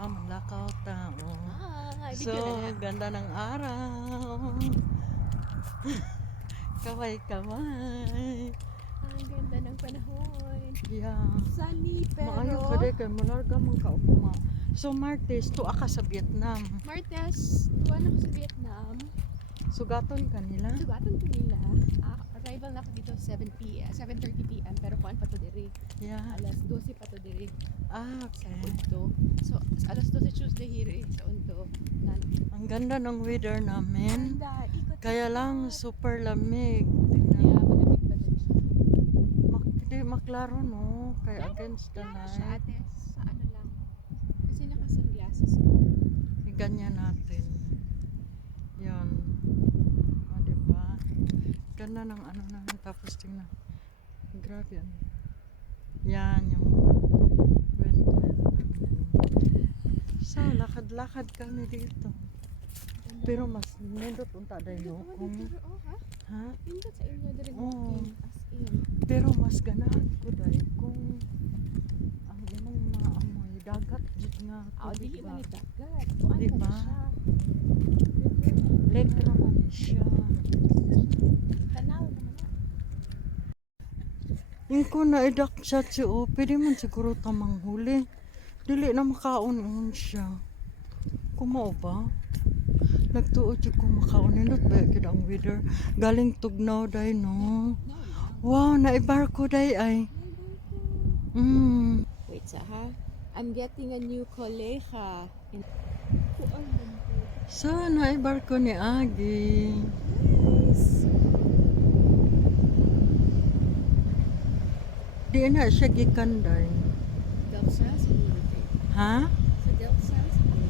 Mamalakaw tao. So, Video na na. ganda ng araw. Kaway-kaway. Ang ganda ng panahon. Yeah. Sunny Maayo pero... ka de kay mularga man ka ugma. So, Martes, tuwa ka sa Vietnam. Martes, tuwan ako sa Vietnam. Sugaton ka nila? Sugatan ko nila. Arrival na ako dito 7:30 p.m. Pero kuan pa to diri. Yeah. Alas 12 pa to diri. Ah, Sa okay. Unto. So, alas 12 Tuesday here sa Unto. Ang ganda ng weather namin. Ganda. Ikot. Kaya lang, super lamig. Yeah, malamig pa din siya. Hindi maklaro, no? Kaya against the Klaro siya night. ate. Sa ano lang. Kasi naka-sunglasses ko. Ganyan natin. Yan. O, diba? Ganda ng ano namin. Tapos tingnan. Grabe ano. Yan yung winter namin. So, lakad-lakad kami dito. Pero mas nindot unta dahil no? Kung, ha? Pindot sa inyo diri Oo. walking as in. Pero mas ganahan ko dahil kung ang imong maamoy dagat jud nga tubig Dili ba? man ni dagat. Tuan Di ka na ba? siya. Lake naman siya. Kanal naman na. Yung ko na idak siya siya, pwede man siguro tamang huli. Dili na makaon siya. Kumao ba? Nagtuod siya kung makaon. Nindot ba yun ang weather? Galing Tugnaw day, no? Wow, naibarko day ay. Wait sa ha. I'm getting a new koleha. So, naibarko ni Agi. Di na siya gikanday. Delsa siguro. Ha? Sa Delsa siguro.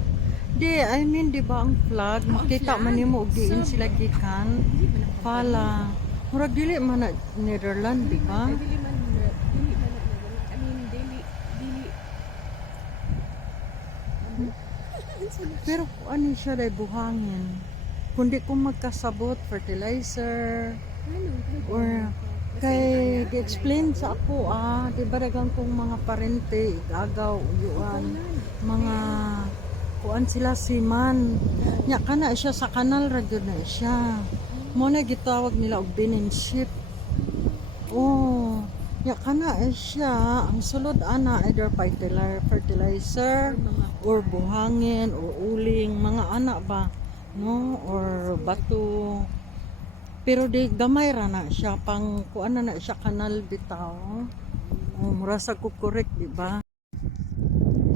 Di, I mean, di ba ang flag? Makita flag? man nimo og diin So, sila gikan. Dili man ako. Pala. Murag dili man na Netherlands, di ba? Dili man I mean, dili. Pero ano siya dahil buhangin. Kundi kung magkasabot, fertilizer, or kay gi-explain sa ako di ba dagang kong mga parente, igagaw, uyuan, mga kuan sila siman. Nya kana siya sa kanal ra gyud na siya. Mo na gitawag nila og binenship. Oh, nya kana siya ang sulod ana either fertilizer or buhangin or uling mga anak ba no or bato. Pero di gamay ra na siya pang kuan na siya kanal bitaw. Oh, mura sa ko correct di ba?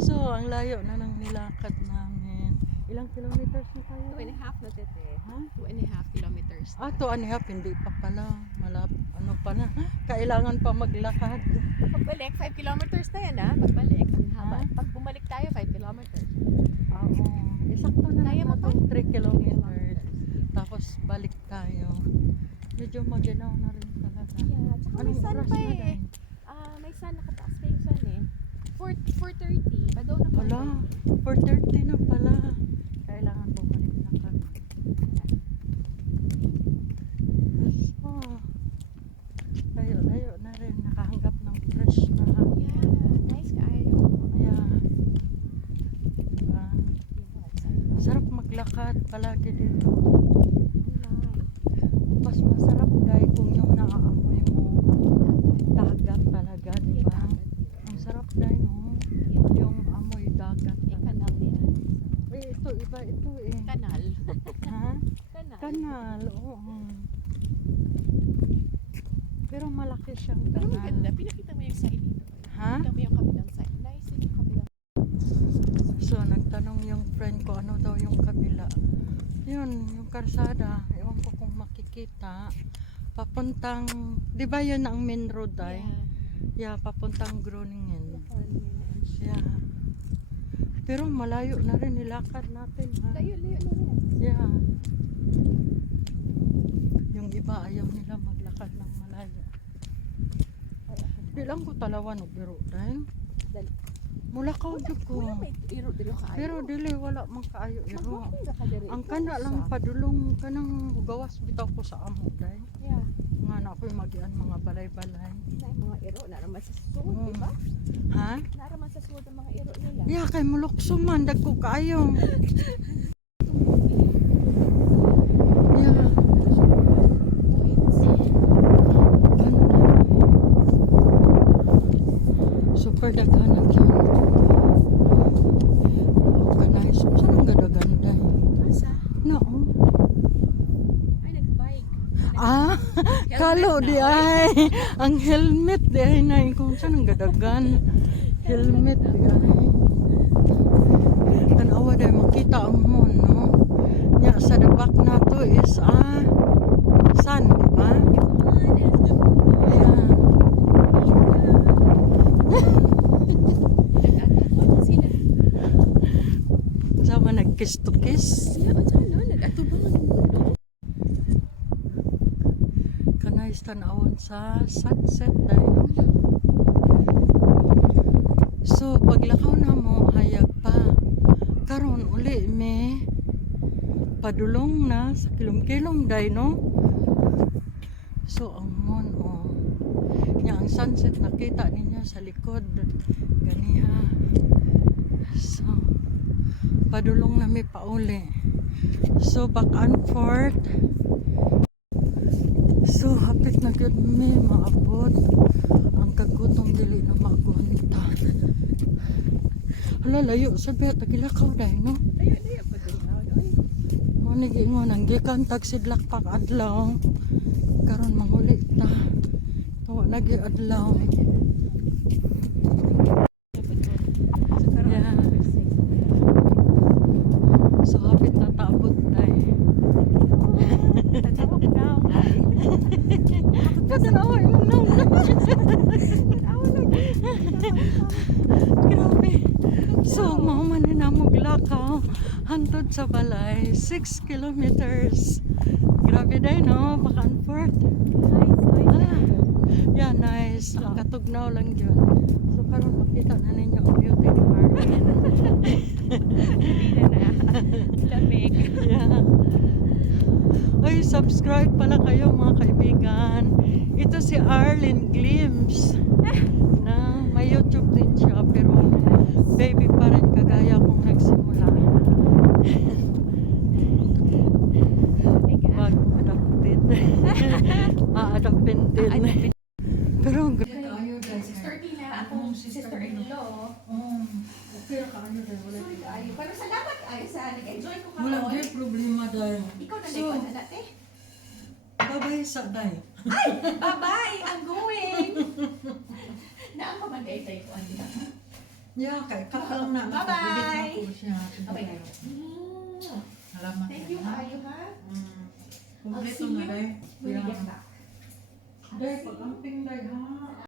So, ang layo na nang nilakad namin. Ilang kilometers na tayo? 2.5 na tete. Ha? 2.5 kilometers. 2.5 hindi pa pala. Ano pa na? Kailangan pa maglakad. Pagbalik, 5 kilometers na yan Pagbalik, ang haba. Pag bumalik tayo, 5 kilometers. Oo. Isakto na Kaya mo lang pa? na 3 kilometers. Tapos balik tayo. Medyo maginaw na rin talaga. Yeah, tsaka may Anong sun oras pa na dahil? May sun, nakataas pa yung sun 4:30. Badaw na Wala. 4:30 na pala. Kailangan bumalik na ka. So, layo na rin. Nakahanggap ng fresh na hangin. Yeah, nice kayo. Yeah. Diba? Sarap maglakad palagi dito. Mas masarap dahil kung yung naaamoy mo dagat talaga, di ba? Ang sarap dahil no? Yung amoy dagat talaga. Kanal yan. Ito, iba ito eh. Kanal. Ha? Kanal. Kanal, oo. Pero malaki siyang Pero kanal. maganda. Pinakita mo yung side dito. Ha? Pinakita mo yung kabilang side. Nice din yung kabilang. So, nagtanong yung friend ko ano daw yung kabila. Yun, yung karsada. Ewan ko kung makikita. Papuntang, di ba yun ang main road ay? Yeah, papuntang Groningen. Yeah. Pero malayo na rin nilakad natin ha. Layo na yan. Yeah. Yung iba ayaw nila maglakad ng malayo. Di lang ko talawan o biro dahil. Dali. Mulakaw jud ko. Wala may iro dilo ka. Pero dili wala man kaayo iro. Magwapon ka diri. Ang kana lang padulong kanang gawas bitaw ko sa amo day. Yeah. Nga na ako'y magian mga balay-balay. Na mga iro na naman sa suod, Oo. di ba? Ha? Na naman sa suod ang mga iro nila. Ya kay mulukso man dagko kaayo. Ya. Points. Super daghanan yun. Kanay, so saan ang ganda-ganda? Asa? No. Ay, nagbike. Ah, kalo di ay. Ang helmet di ay na. Kung saan ang gadagan. Helmet di ay. Tanawa di makita ang moon, no? Nya, sa dabak na to is, sun, di ba? Yeah. Sama nag-kiss to kiss. Kanay tanawon sa sunset dahil. So paglakaw na mo hayag pa. Karon uli me padulong na sa kilom-kilom day no. So ang mon nya ang sunset nakita ninyo sa likod ganiha. So padulong na may pauli. So back and forth. So hapit na gyud mi maabot. Ang kagutong dili na magunta. Hala layo sabi tagilakaw dai no. Mo ni giingon ang gikan tag sidlak pak adlaw. Karon manguli ta. Tuwa na gyud adlaw. Yeah. So hapit na taabot dai. Tanawa imong naw. Grabe. So mao man na maglakaw hantod sa balay 6 kilometers. Grabe day no, back and forth. Yeah, nice. Ang katugnaw lang yun. So karon makita na ninyo ang beauty ni Arlene. Lamig. Yeah. Ay, subscribe pala kayo mga kaibigan. Ito si Arlene Glimpse. Na may YouTube din siya pero baby pa rin kagaya kong nagsimula. Bagong adopted. A-adoptin din. Pero Sister Tina, akong sister-in-law. okay ka ano dahil wala. Sorry kaayo. Pero salamat kaayo sa nag-enjoy ko Wala karon. gyud problema dahil. Ikaw na So, ikaw na nate. babay sa day. Bye-bye! I'm going! Naan pa man tayo ko ang dito. Yeah, kay kakalang na. Bye-bye! Ako siya. Okay. Salamat. Thank you kaayo ha. Kompleto I'll see na you day. when we get back. Day, pag-amping day ha.